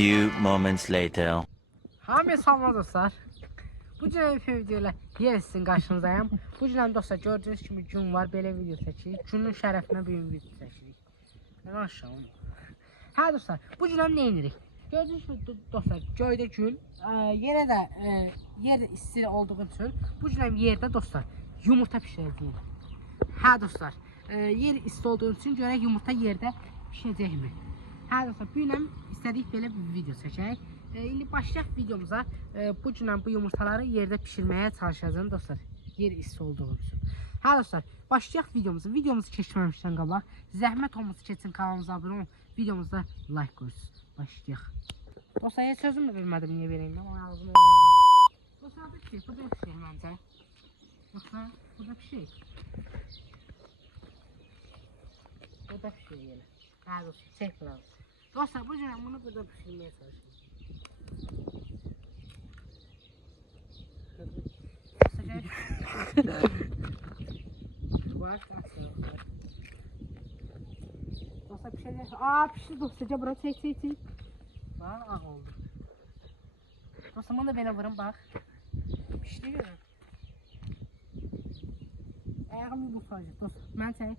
few moments later. Hamıya salam dostlar. Bu gün videoyla yenə sizin qarşınızdayım. Bu gün dostlar gördüyünüz kimi gün var, belə video çəkirik. Günün şərəfinə bir video çəkirik. Nə aşağı. Hə dostlar, bu gün nə edirik? Gördüyünüz kimi dostlar, göydə gün, yenə də yer isti olduğu üçün bu gün yerdə dostlar yumurta bişirəcəyik. Hə dostlar, yer isti olduğu üçün görək yumurta yerdə bişəcəkmi? Hə dostlar, bu gün istədik belə bir video çəkək. İndi başlayaq videomuza. Bu gün bu yumurtaları yerdə pişirməyə çalışacağım dostlar. Yer isti olduğu üçün. Hə dostlar, başlayaq videomuzu. Videomuzu keçməmişdən qabaq zəhmət olmasa keçin kanalımıza abunə olun. Videomuzda like qoyursunuz. Başlayaq. Dostlar, heç sözümü bilmədim niyə vereyim. Ağzımı dostlar, bu şey, bu da bir şey məncə. Dostlar, bu da bir şey. Bu da bir şey yenə. Hə dostlar, çək biraz. Dostlar, bu gün bunu burada pişirməyə çalışıyorum. Dostlar pişecek. Pişti dostlar. Bura çek. Bak ağ oldu. Dostlar bunu da belə vurun bak. Pişti görün. Ayağım yumurtayacaq dostlar. Mən çək.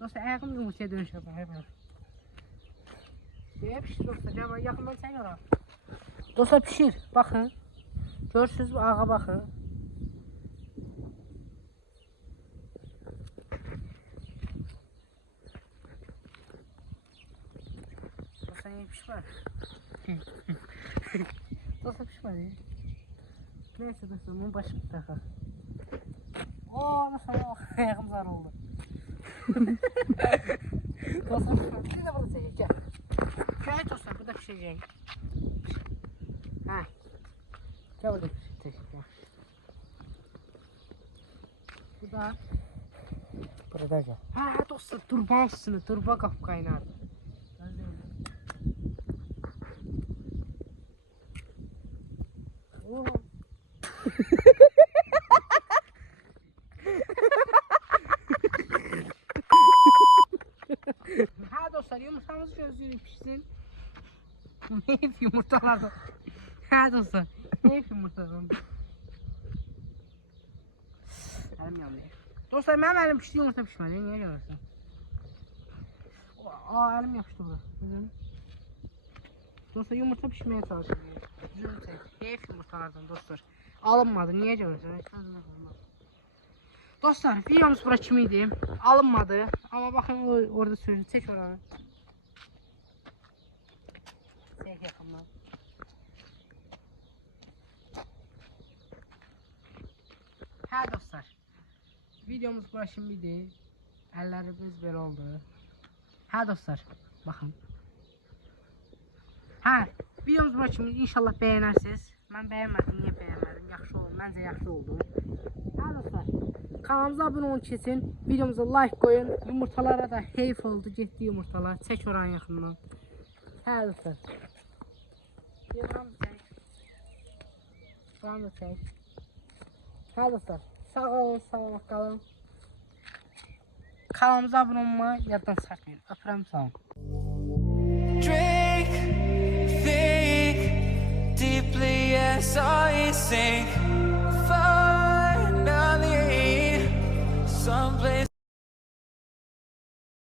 Dostlar ayağım yumurtaya dönüşəcək. Pişti dostlar. Yaxından çək ora. Dostlar pişir. Bakın. Görürsünüz bu ağa bakın. Dostlar niye pişmez? Dostlar pişmedi. Neyse dostlar bunun başı bir takar. Nasıl ayağım zar oldu. Dostlar pişmedi. Bir de bunu çekecek. Gel. Gel dostlar bu da pişecek. Ha. Gel burada pişecek. Bu da burada gel. Ha dostlar turban üstüne turba kapı kaynardı. Ha dostlar yumurtamızı gözlüyoruz pişsin. Neyif yumurtalardan. Ha dostlar. Neyif yumurtalardan. Elim yandı. Dostlar benim elim pişti yumurta pişmedi. Niye görürsen? Elim yapıştı burada. Dostlar yumurta pişmeye çalışıyor. Neyif yumurtalardan dostlar. Alınmadı. Niye görürsen? Dostlar videomuz bura kimiydi? Alınmadı. Ama bakın orada sözü. Çek oranı. Çek yakından. Hə dostlar. Videomuz bura kimiydi? Əllərimiz belə oldu. Hə dostlar. Bakın. Hə. Videomuz bura kimiydi? İnşallah beğenirsiniz. Ben beğenmedim. Niye beğenmedim? Yaxşı oldu. Bence yaxşı oldu. Hə dostlar. Kanalımıza abone olun kesin. Videomuza like koyun. Yumurtalara da heyf oldu. Getdi yumurtalar. Çek oranı yaxından. Hə dostlar. Buranı da çək. Buranı da çək. Hə dostlar. Sağ olun, sağlık kalın. Kanalımıza abone olmayı yaddan çıxartmayın. Öpürəm, sağ olun. Drink, think deeply as I sink. Finally, someplace.